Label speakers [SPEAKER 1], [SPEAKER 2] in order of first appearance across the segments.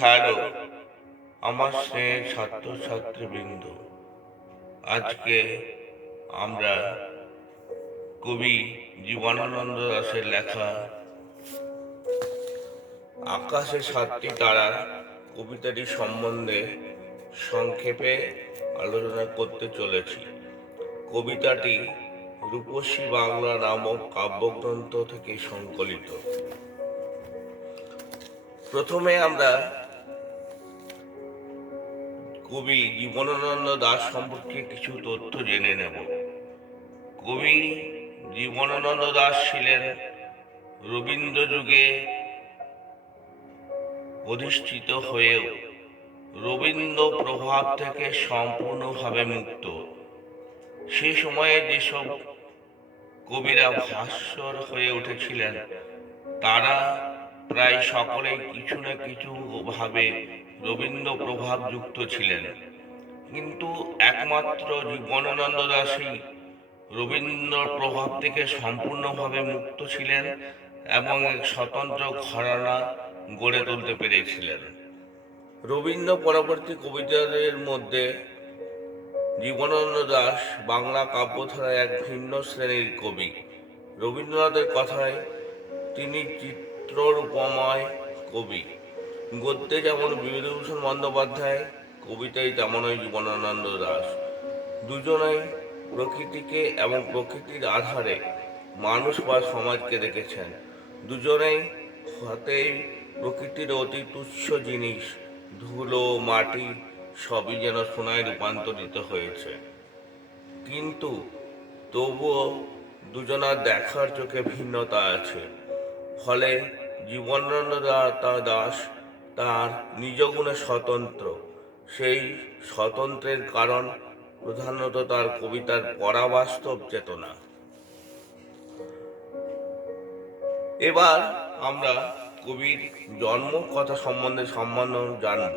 [SPEAKER 1] Hello আমার সে ছাত্রছাত্রীবৃন্দ, আজকে আমরা কবি জীবনানন্দ দাশের লেখা আকাশে সাতটি তারা কবিতাটি সম্বন্ধে সংক্ষেপে আলোচনা করতে চলেছি। কবিতাটি রূপসী বাংলা নামক কাব্যগ্রন্থ থেকে সংকলিত। প্রথমে আমরা কবি জীবনানন্দ দাস সম্পর্কে কিছু তথ্য জেনে নেব। কবি জীবনানন্দ দাস ছিলেন রবীন্দ্র যুগে অধিষ্ঠিত হয়েও রবীন্দ্র প্রভাব থেকে সম্পূর্ণভাবে মুক্ত। সে সময়ে যেসব কবিরা ভাস্বর হয়ে উঠেছিলেন, তারা প্রায় সকলেই কিছু না কিছু ভাবে রবীন্দ্র প্রভাব যুক্ত ছিলেন। কিন্তু একমাত্র জীবনানন্দ দাসই রবীন্দ্র প্রভাব থেকে সম্পূর্ণভাবে মুক্ত ছিলেন এবং এক স্বতন্ত্র ঘরানা গড়ে তুলতে পেরেছিলেন। রবীন্দ্র পরবর্তী কবিতাদের মধ্যে জীবনানন্দ দাস বাংলা কাব্যধারায় এক ভিন্ন শ্রেণির কবি। রবীন্দ্রনাথের কথায় তিনি চিত্ররূপময় কবি। গদ্যে যেমন বিভূতিভূষণ বন্দ্যোপাধ্যায়, কবিতায় তেমনই জীবনানন্দ দাস। দুজনেই প্রকৃতিকে এবং প্রকৃতির আধারে মানুষ বা সমাজকে দেখেছেন। দুজনেই হাতেই প্রকৃতির অতি তুচ্ছ জিনিস, ধুলো, মাটি, সবই যেন সোনায় রূপান্তরিত হয়েছে। কিন্তু তবুও দুজনার দেখার চোখে ভিন্নতা আছে। ফলে জীবনানন্দ দাস তার নিজ গুণে স্বতন্ত্র। সেই স্বতন্ত্রের কারণ প্রধানত তার কবিতার পরাবাস্তব চেতনা। এবার আমরা কবির জন্ম, কথা সম্বন্ধে সম্মান জানব।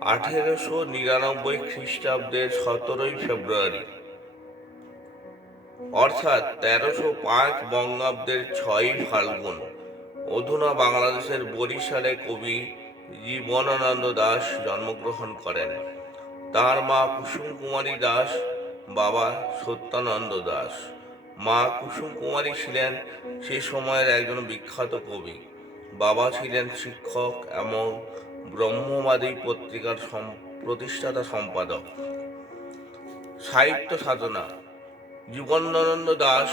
[SPEAKER 1] আঠেরোশো নিরানব্বই খ্রিস্টাব্দের সতেরোই ফেব্রুয়ারি। অর্থাৎ তেরোশো পাঁচ বঙ্গাব্দের ছয়ই ফাল্গুন। অধুনা বাংলাদেশের বরিশালে কবি জীবনানন্দ দাস জন্মগ্রহণ করেন। তার মা কুসুম কুমারী দাস, বাবা সত্যানন্দ দাস। মা কুসুম কুমারী ছিলেন সে সময়ের একজন বিখ্যাত কবি। বাবা ছিলেন শিক্ষক এবং ব্রহ্মবাদী পত্রিকার প্রতিষ্ঠাতা সম্পাদক। সাহিত্য সাধনা। জীবনানন্দ দাস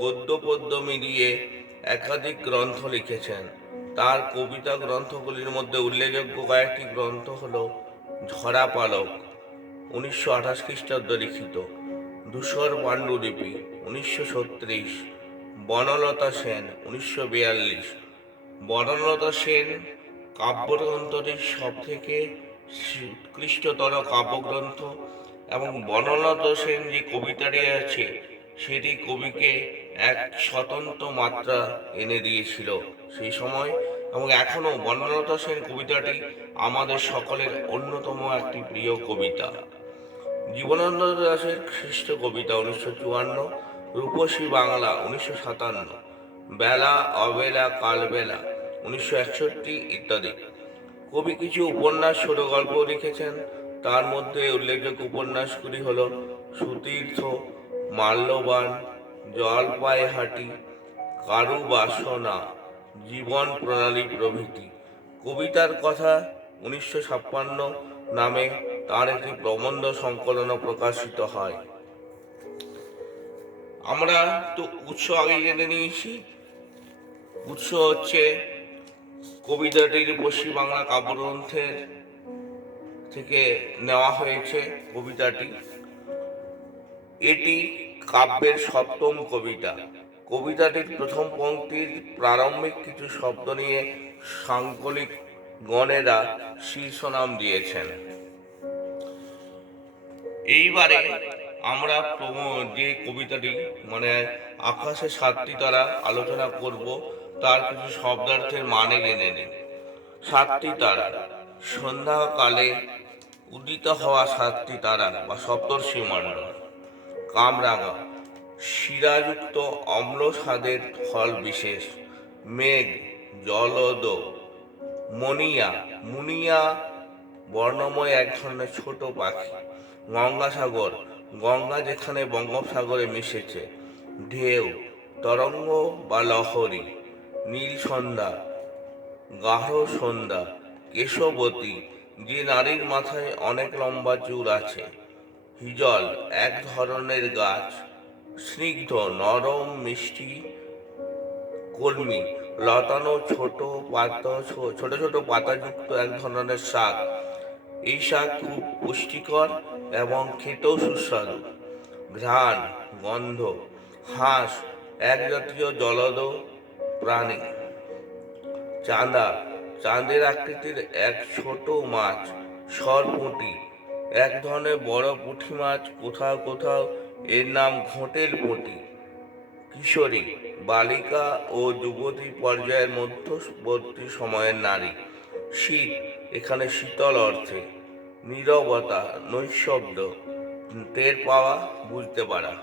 [SPEAKER 1] গদ্য পদ্য মিলিয়ে একাধিক গ্রন্থ লিখেছেন। তার কবিতা গ্রন্থগুলির মধ্যে উল্লেখযোগ্য কয়েকটি গ্রন্থ হল ঝরা পালক, উনিশশো আঠাশ খ্রিস্টাব্দ লিখিত, ধূসর পাণ্ডুলিপি, উনিশশো ছত্রিশ, বনলতা সেন, উনিশশো বিয়াল্লিশ। বনলতা সেন কাব্যগ্রন্থটির সব থেকে উৎকৃষ্টতর কাব্যগ্রন্থ এবং বনলতা সেন যে কবিতাটি আছে, সেটি কবিকে এক স্বতন্ত্র মাত্রা এনে দিয়েছিল। সেই সময় এবং এখনও বনলতা সেন কবিতাটি আমাদের সকলের অন্যতম একটি প্রিয় কবিতা। জীবনানন্দ দাসের খ্রিস্ট কবিতা উনিশশো চুয়ান্ন, রূপসী বাংলা উনিশশো সাতান্ন, বেলা, অবেলা, কালবেলা উনিশশো একষট্টি ইত্যাদি। কবি কিছু উপন্যাস ছোট গল্প লিখেছেন, তার মধ্যে উল্লেখযোগ্য উপন্যাসগুলি হল সুতীর্থ, মাল্যবান জলপাইহাটি কারু বাসনা জীবন প্রণালী প্রভৃতি। কবিতার কথা উনিশশো ছাপ্পান্ন নামে তার একটি প্রবন্ধ সংকলনও প্রকাশিত হয়। আমরা তো উৎস আগে জেনে নিয়েছি। উৎস হচ্ছে কবিতাটির পশ্চিম বাংলা কাব্যগ্রন্থের থেকে নেওয়া হয়েছে কবিতাটি। এটি কাব্যের সপ্তম কবিতা। কবিতাটির প্রথম পঙ্ক্তির প্রারম্ভিক কিছু শব্দ নিয়ে সাংকলিক গণেরা শীর্ষ নাম দিয়েছেন। এইবারে আমরা যে কবিতাটি মানে আকাশে সাতটি তারা আলোচনা করব, তার কিছু শব্দার্থের মানে জেনে নিন সাতটি তারা, সন্ধ্যাকালে উদিত হওয়া সাতটি তারা বা সপ্তর্ষি মণ্ডল। কামরাঙা। শিরাযুক্ত অম্ল স্বাদের ফল বিশেষ। মেঘ, জলদ, মনিয়া। মুনিয়া বর্ণময় এক ধরনের ছোট পাখি। গঙ্গাসাগর, গঙ্গা যেখানে বঙ্গোপসাগরে মিশেছে। ঢেউ, তরঙ্গ বা লহরী। নীল সন্ধ্যা, গাঢ় সন্ধ্যা। কেশবতী, যে নারীর মাথায় অনেক লম্বা চুল আছে। হিজল, এক ধরনের গাছ, স্নিগ্ধ, নরম, মিষ্টি কলমি, লতানো ছোট পাতা ছোট ছোট পাতাযুক্ত এক ধরনের শাক। এই শাক খুব পুষ্টিকর এবং খেতেও সুস্বাদু। ঘ্রাণ, গন্ধ, হাঁস, এক জাতীয় জলদ প্রাণী। চাঁদা, চাঁদের আকৃতির এক ছোট মাছ, সরপুঁটি এক ধরনের বড় পুঁটি মাছ কোথাও কোথাও এর নাম ঘোঁটের পুঁটি। কিশোরী, বালিকা ও যুবতী পর্যায়ের মধ্যবর্তী সময়ের নারী। শীত, এখানে শীতল অর্থে। নীরবতা, নৈশব্দ, টের পাওয়া, বুঝতে পারা।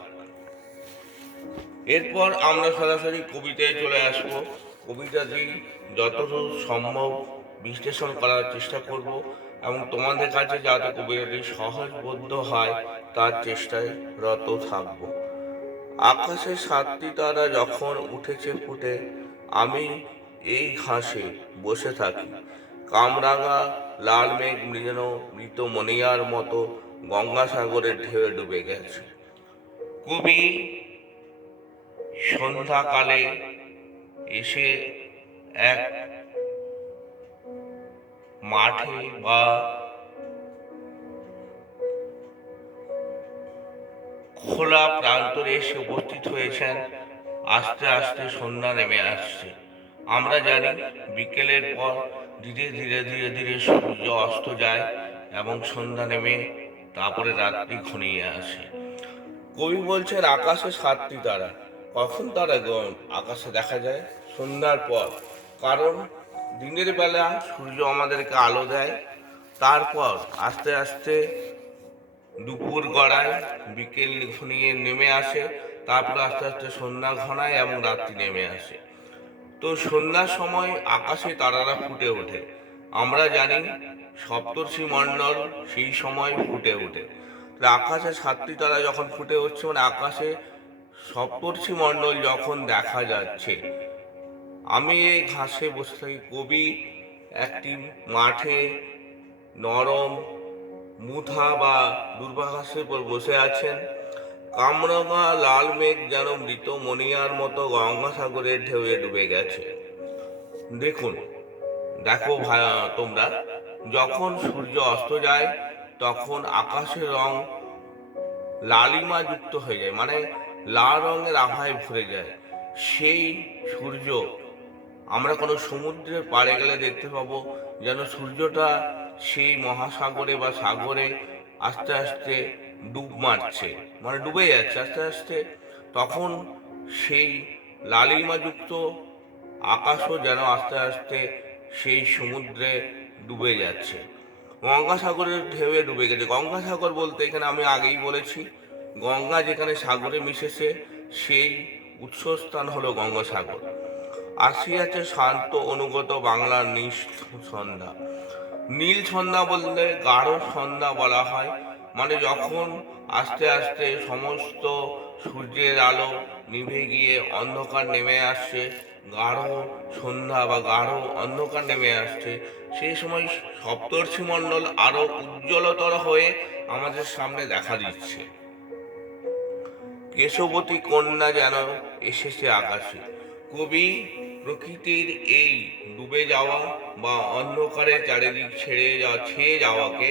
[SPEAKER 1] এরপর আমরা সরাসরি কবিতায় চলে আসব। কবিতাটি যতদূর সম্ভব বিশ্লেষণ করার চেষ্টা করব। এবং তোমাদের কাছে যাতে কবিতাটি সহজবোধ্য হয়, তার চেষ্টায় রত থাকব। আকাশে সাতটি তারা যখন উঠেছে ফুটে, আমি এই ঘাসে বসে থাকি। কামরাঙা, লাল মেঘ মৃজন মৃত মনিয়ার মতো গঙ্গাসাগরের ঢেউয়ে ডুবে গেছে। কবি সন্ধ্যাকালে এসে এক মাঠে বা খোলা প্রান্তরে এসে উপস্থিত হয়েছেন। আস্তে আস্তে সন্ধ্যা নেমে আসছে। আমরা জানি বিকেলের পর ধীরে ধীরে ধীরে ধীরে সূর্য অস্ত যায় এবং সন্ধ্যা নেমে তারপরে রাত্রি ঘনিয়ে আসে। কবি বলছেন, আকাশে সাতটি তারা। কখন তারা আকাশে দেখা যায় সন্ধ্যার পর। কারণ দিনের বেলা সূর্য আমাদেরকে আলো দেয়, তারপর আস্তে আস্তে দুপুর গড়ায়, বিকেল ঘনিয়ে নেমে আসে, তারপর আস্তে আস্তে সন্ধ্যা ঘনায় এবং রাত্রি নেমে আসে। তো সন্ধ্যার সময় আকাশে তারারা ফুটে ওঠে। আমরা জানি সপ্তর্ষি মণ্ডল সেই সময় ফুটে ওঠে। আকাশে সাতটি তারা যখন ফুটে উঠছে মানে আকাশে সপ্তর্ষি মণ্ডল যখন দেখা যাচ্ছে আমি এই ঘাসে বসে থাকি। কবি একটি মাঠে নরম মুথা বা দুর্বাঘাসের উপর বসে আছেন। কামরঙা লাল মেঘ যেন মৃত মনিয়ার মতো গঙ্গাসাগরের ঢেউয়ে ডুবে গেছে। দেখুন, দেখো তোমরা, যখন সূর্য অস্ত যায়, তখন আকাশের রং লালিমা যুক্ত হয়ে যায় মানে লাল রঙের আভায় ভরে যায়। সেই সূর্য আমরা কোনো সমুদ্রের পাড়ে গেলে দেখতে পাবো যেন সূর্যটা সেই মহাসাগরে বা সাগরে আস্তে আস্তে ডুব মারছে। মানে ডুবে যাচ্ছে আস্তে আস্তে। তখন সেই লালিমাযুক্ত আকাশও যেন আস্তে আস্তে সেই সমুদ্রে ডুবে যাচ্ছে। গঙ্গাসাগরের ঢেউয়ে ডুবে গেছে। গঙ্গাসাগর বলতে এখানে আমি আগেই বলেছি, গঙ্গা যেখানে সাগরে মিশেছে, সেই উৎসস্থান হলো গঙ্গাসাগর। আসিয়াছে শান্ত অনুগত বাংলার নিষ সন্ধ্যা নীল সন্ধ্যা বললে গাঢ় সন্ধ্যা বলা হয়। মানে যখন আস্তে আস্তে সমস্ত সূর্যের আলো নিভে গিয়ে অন্ধকার নেমে আসছে, গাঢ় সন্ধ্যা বা গাঢ় অন্ধকার নেমে আসছে, সেই সময় সপ্তর্ষি মণ্ডল আরও উজ্জ্বলতর হয়ে আমাদের সামনে দেখা দিচ্ছে। কেশবতী কন্যা যেন এসেছে আকাশে। কবি প্রকৃতির এই ডুবে যাওয়া বা অন্ধকারে চারিদিক ছেড়ে যাওয়া ছেয়ে যাওয়াকে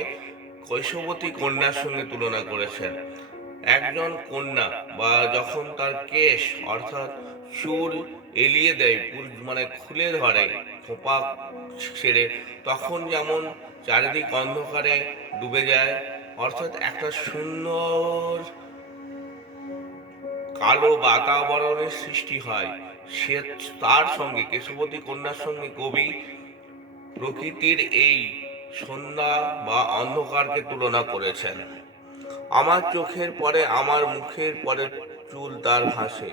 [SPEAKER 1] কৈশবতী কন্যার সঙ্গে তুলনা করেছেন। একজন কন্যা বা যখন তার কেশ, অর্থাৎ চুল এলিয়ে দেয় মানে খুলে ধরে খোপা ছেড়ে, তখন যেমন চারিদিক অন্ধকারে ডুবে যায়, অর্থাৎ একটা সুন্দর কালো বাতাবরণের সৃষ্টি হয় সে তার সঙ্গে কেশবতী কন্যার সঙ্গে কবি প্রকৃতির এই সন্ধ্যা বা অন্ধকারকে তুলনা করেছেন। আমার চোখের পরে, আমার মুখের পরে চুল তার ভাসে।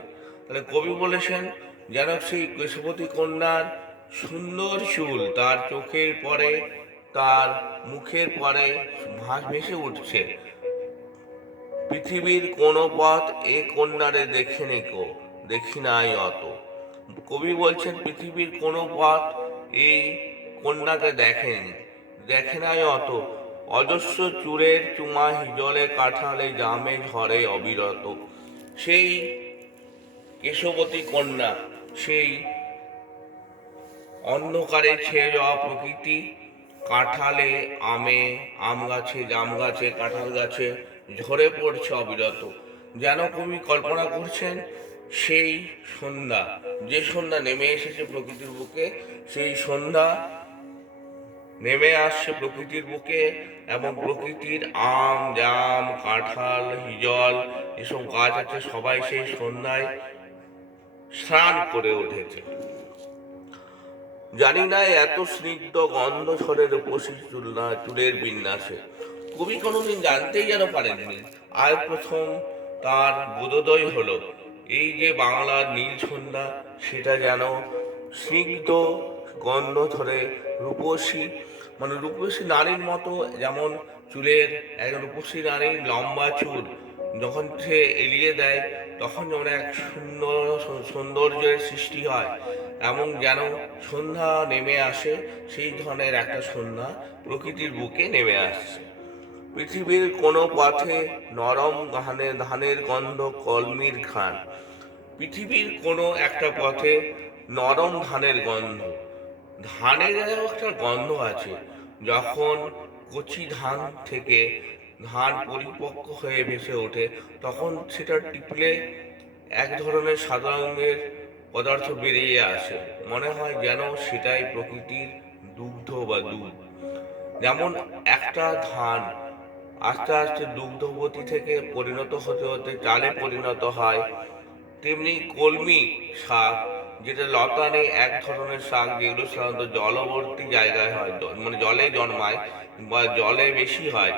[SPEAKER 1] তাহলে কবি বলেছেন, যেন সেই কেশবতী কন্যার সুন্দর চুল তার চোখের পরে, তার মুখের পরে ভাস, ভেসে উঠছে। পৃথিবীর কোন পথ এ কন্যারে দেখেনি কো দেখি নাই অত। কবি বলছেন, পৃথিবীর কোন পথ এই কন্যাকে দেখেনি। দেখে নাই অত। অজস্র চুরের চুমা হিজলে কাঠালে জামে ঝরে অবিরত। সেই কেশবতী কন্যা, সেই অন্ধকারে ছেয়ে যাওয়া প্রকৃতি, কাঁঠালে আমে, আম গাছে, জাম গাছে, কাঁঠাল গাছে ঝরে পড়ছে অবিরত। যেন কবি কল্পনা করছেন সেই সন্ধ্যা, যে সন্ধ্যা নেমে এসেছে প্রকৃতির বুকে, সেই সন্ধ্যা নেমে আসছে প্রকৃতির বুকে এবং প্রকৃতির আম, জাম, কাঁঠাল, হিজল এসব গাছ আছে, সবাই সেই সন্ধ্যায় স্নান করে উঠেছে। জানি না এত স্নিগ্ধ গন্ধ স্বরের উপস্থিত চুল না চুলের বিন্যাসে। কবি কোনোদিন জানতেই যেন পারেননি আর প্রথম তার বোধোদয় হলো। এই যে বাংলার নীল সন্ধ্যা, সেটা যেন স্নিগ্ধ গন্ধ ধরে রূপসী মানে রূপসী নারীর মতো যেমন চুলের একজন রূপসী নারীর লম্বা চুল যখন সে এলিয়ে দেয়, তখন যেমন এক সুন্দর সৌন্দর্যের সৃষ্টি হয়, এমন যেন সন্ধ্যা নেমে আসে, সেই ধরনের একটা সন্ধ্যা প্রকৃতির বুকে নেমে আসছে। পৃথিবীর কোনো পথে নরম ধানের ধানের গন্ধ কলমির ঘ্রাণ। পৃথিবীর কোনো একটা পথে নরম ধানের গন্ধ। ধানের একটা গন্ধ আছে। যখন কচি ধান থেকে ধান পরিপক্ক হয়ে ভেসে ওঠে, তখন সেটা টিপলে এক ধরনের সাদা রঙের পদার্থ বেরিয়ে আসে। মনে হয় যেন সেটাই প্রকৃতির দুগ্ধ বা দুধ। যেমন একটা ধান আস্তে আস্তে দুগ্ধবতী থেকে পরিণত হতে হতে চালে পরিণত হয়। তেমনি কলমি শাক, যেটা লতানে এক ধরনের শাক, যেগুলো সাধারণত জলবর্তী জায়গায় হয় মানে জলে জন্মায় বা জলে বেশি হয়।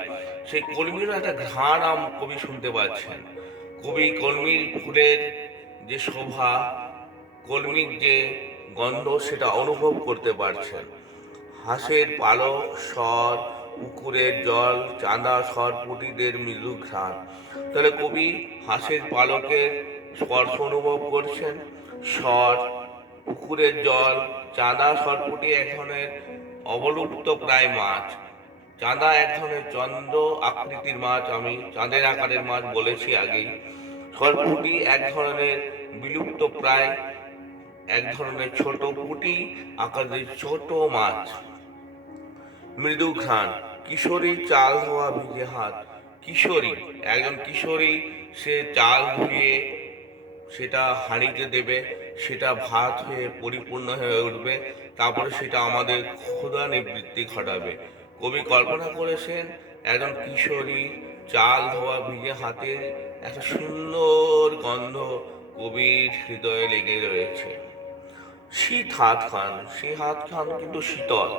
[SPEAKER 1] সেই কলমির একটা ঘ্রাণ আম কবি শুনতে পাচ্ছেন। কবি কলমির ফুলের যে শোভা, কলমির যে গন্ধ, সেটা অনুভব করতে পারছেন। হাঁসের পালক স্বর পুকুরের জল, চাঁদা, সরপুটিদের মৃদু ঘ্রাণ। তাহলে কবি হাঁসের পালকের স্পর্শ অনুভব করছেন। স্বর, পুকুরের জল, চাঁদা, সরপুটি এক ধরনের অবলুপ্ত প্রায় মাছ। চাঁদা এক ধরনের চন্দ্র আকৃতির মাছ আমি, চাঁদের আকারের মাছ বলেছি আগেই। সরপুটি এক ধরনের বিলুপ্ত প্রায়, এক ধরনের ছোট পুটি, আকারের ছোট মাছ। মৃদু ঘ্রাণ। কিশোরী চাল ধোয়া ভিজে হাত। কিশোরী, একজন কিশোরী, সে চাল ধুয়ে সেটা হাঁড়িতে দেবে, সেটা ভাত হয়ে পরিপূর্ণ হয়ে উঠবে, তারপরে সেটা আমাদের ক্ষুধা নিবৃত্তি ঘটাবে। কবি কল্পনা করেছেন, একজন কিশোরী চাল ধোয়া ভিজে হাতের একটা সুন্দর গন্ধ কবির হৃদয়ে লেগে রয়েছে। শীত হাত খান সেই হাত খান কিন্তু শীতল।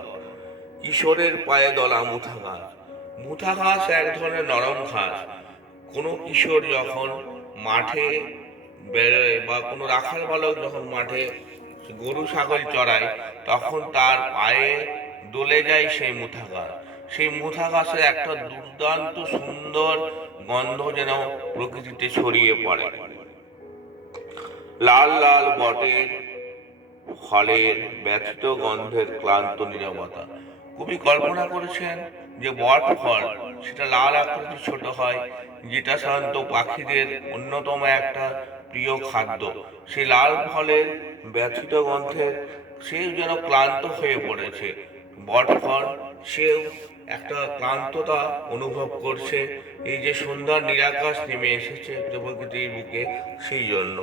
[SPEAKER 1] কিশোরের পায়ে দলা মুঠা ঘাস মুঠা ঘাস এক ধরনের নরম ঘাস। কোনো কিশোর যখন মাঠে বেরোয় বা কোনো রাখাল বালক যখন মাঠে গরু, ছাগল চড়ায়, তখন তার পায়ে দোলে যায় সেই মুঠা ঘাস সেই মুঠা ঘাসের একটা দুর্দান্ত সুন্দর গন্ধ যেন প্রকৃতিতে ছড়িয়ে পড়ে। লাল লাল বটের ফলের ব্যথিত গন্ধের ক্লান্ত নিরবতা। কবি কল্পনা করেছেন যে বট ফল সেটা লাল আকৃতির ছোট হয়, যেটা সাধারণত পাখিদের অন্যতম একটা প্রিয় খাদ্য। সেই লাল ফলের ব্যথিত গন্ধের সেও যেন ক্লান্ত হয়ে পড়েছে। বট ফল সেও একটা ক্লান্ততা অনুভব করছে। এই যে সন্ধ্যার নিরাকাশ নেমে এসেছে প্রকৃতির বুকে, সেই জন্য।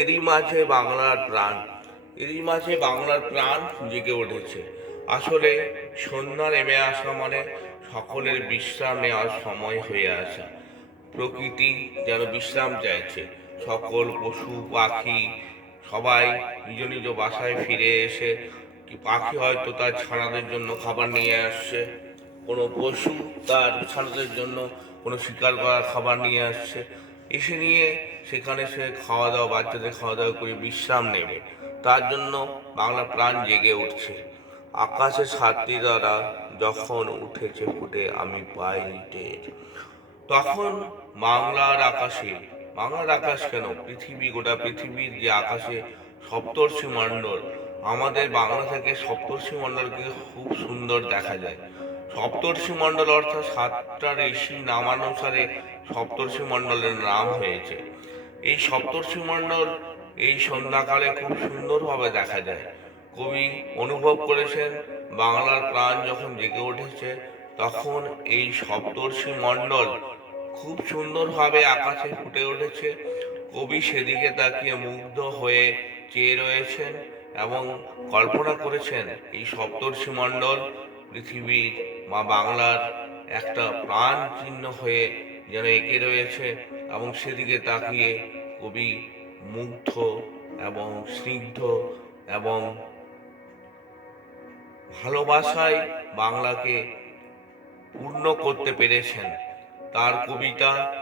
[SPEAKER 1] এরই মাঝে বাংলার প্রাণ, এরই মাঝে বাংলার প্রাণ জেগে উঠেছে। আসলে সন্ধ্যা নেমে আসা মানে সকলের বিশ্রাম নেওয়ার সময় হয়ে আসা। প্রকৃতি যেন বিশ্রাম চাইছে। সকল পশু, পাখি সবাই নিজ নিজ বাসায় ফিরে এসে পাখি হয়তো তার ছানাদের জন্য খাবার নিয়ে আসছে, কোনো পশু তার ছানাদের জন্য কোনো শিকার করার খাবার নিয়ে আসছে। এসে নিয়ে সেখানে সে খাওয়া দাওয়া, বাচ্চাদের খাওয়া দাওয়া করে বিশ্রাম নেবে। তার জন্য বাংলা প্রাণ জেগে উঠছে। আকাশে সাতটি দ্বারা যখন উঠেছে ফুটে আমি পাই টের তখন বাংলার আকাশে, বাংলার আকাশ কেন? পৃথিবী, গোটা পৃথিবীর যে আকাশে সপ্তর্ষি মণ্ডল, আমাদের বাংলা থেকে সপ্তর্ষি মণ্ডলকে খুব সুন্দর দেখা যায়। সপ্তর্ষি মণ্ডল অর্থাৎ সাতটা ঋষি নামানুসারে সপ্তর্ষি মণ্ডলের নাম হয়েছে। এই সপ্তর্ষি মণ্ডল এই সন্ধ্যাকালে খুব সুন্দরভাবে দেখা যায়। কবি অনুভব করেছেন, বাংলার প্রাণ যখন জেগে উঠেছে, তখন এই সপ্তর্ষি মণ্ডল খুব সুন্দরভাবে আকাশে ফুটে উঠেছে। কবি সেদিকে তাকিয়ে মুগ্ধ হয়ে চেয়ে রয়েছেন এবং কল্পনা করেছেন, এই সপ্তর্ষি মণ্ডল পৃথিবীর মা বাংলার একটা প্রাণ চিহ্ন হয়ে যেন এঁকে রয়েছে এবং সেদিকে তাকিয়ে কবি মুগ্ধ এবং স্নিগ্ধ এবং ভালোবাসায় বাংলাকে পূর্ণ করতে পেরেছেন। তার কবিতা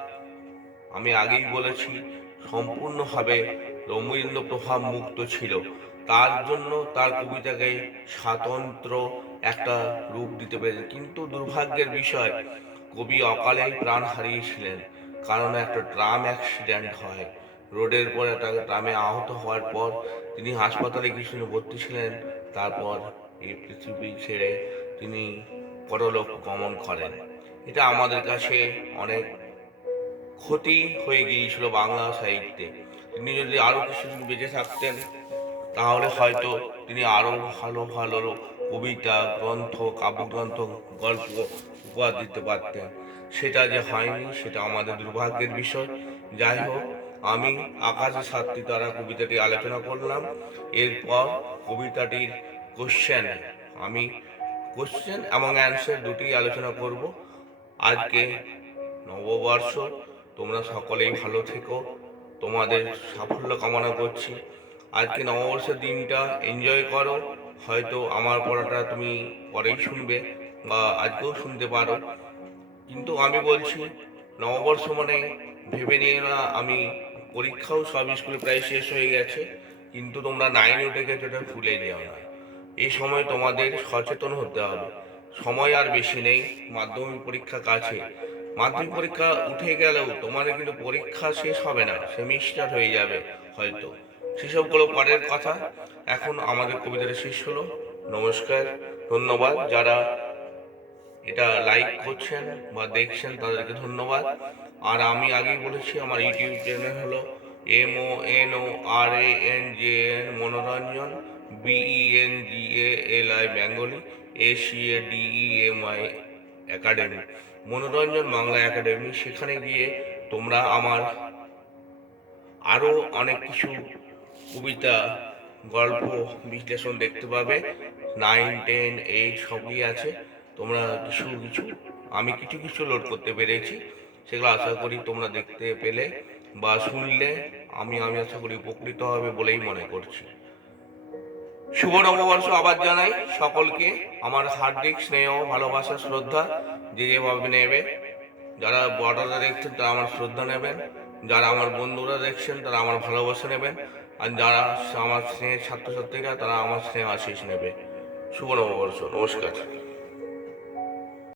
[SPEAKER 1] আমি আগেই বলেছি, সম্পূর্ণভাবে রবীন্দ্র প্রভাব মুক্ত ছিল। তার জন্য তার কবিতাকে স্বাতন্ত্র একটা রূপ দিতে পেরেছে কিন্তু দুর্ভাগ্যের বিষয়, কবি অকালেই প্রাণ হারিয়েছিলেন। কারণ একটা ট্রাম অ্যাক্সিডেন্ট হয়। রোডের পর একটা ট্রামে আহত হওয়ার পর তিনি হাসপাতালে কিছুদিন ভর্তি ছিলেন, তারপর এই পৃথিবী ছেড়ে তিনি পরলোক গমন করেন। এটা আমাদের কাছে অনেক ক্ষতি হয়ে গিয়েছিল বাংলা সাহিত্যে। তিনি যদি আরও কিছুদিন বেঁচে থাকতেন, তাহলে হয়তো তিনি আরও ভালো ভালো কবিতা, গ্রন্থ, কাব্যগ্রন্থ, গল্প উপহার দিতে পারতেন। সেটা যে হয়নি, সেটা আমাদের দুর্ভাগ্যের বিষয়। যাই হোক, আমি আকাশে সাতটি তারা কবিতাটি আলোচনা করলাম। এরপর কবিতাটির কোশ্চেন আমি কোশ্চেন এবং অ্যান্সার দুটি আলোচনা করব। আজকে নববর্ষ, তোমরা সকলেই ভালো থেকো। তোমাদের সাফল্য কামনা করছি। আজকে নববর্ষের দিনটা এনজয় করো। হয়তো আমার পড়াটা তুমি পরেই শুনবে বা আজকেও শুনতে পারো। কিন্তু আমি বলছি, নববর্ষ মানে ভেবে নিয়ে না, আমি পরীক্ষাও সব স্কুলে প্রায় শেষ হয়ে গেছে। কিন্তু তোমরা নাইনে উঠে গেছো, এটা ভুলে যেও না। এই সময় তোমাদের সচেতন হতে হবে। সময় আর বেশি নেই, মাধ্যমিক পরীক্ষা কাছে। মাধ্যমিক পরীক্ষা উঠে গেলেও তোমাদের কিন্তু পরীক্ষা শেষ হবে না, সেমিস্টার হয়ে যাবে হয়তো। সেসবগুলো পরের কথা। এখন আমাদের কবিতাটা শেষ হলো। নমস্কার, ধন্যবাদ। যারা এটা লাইক করছেন বা দেখছেন, তাদেরকে ধন্যবাদ। আর আমি আগেই বলেছি, আমার ইউটিউব চ্যানেল হলো M O N O R A N J N Monoranjan. B E N G A L I Bengali A C A D E M I academy Monoranjan Bangla academy সেখানে গিয়ে তোমরা আমার আরও অনেক কিছু কবিতা, গল্প, বিশ্লেষণ দেখতে পাবে। নাইন টেন এইট সবই আছে। তোমরা কিছু কিছু, আমি কিছু কিছু লোড করতে পেরেছি। সেগুলো আশা করি তোমরা দেখতে পেলে বা শুনলে। আমি আমি আশা করি উপকৃত হবে বলেই মনে করছি। শুভ নববর্ষ আবার জানাই সকলকে আমার হার্দিক স্নেহ, ভালোবাসা, শ্রদ্ধা যে যেভাবে নেবে। যারা বড়রা দেখছেন, তারা আমার শ্রদ্ধা নেবেন। যারা আমার বন্ধুরা দেখছেন, তারা আমার ভালোবাসা নেবেন। আর যারা আমার স্নেহের ছাত্রছাত্রীরা, তারা আমার স্নেহ আশিস নেবে। শুভ নববর্ষ নমস্কার।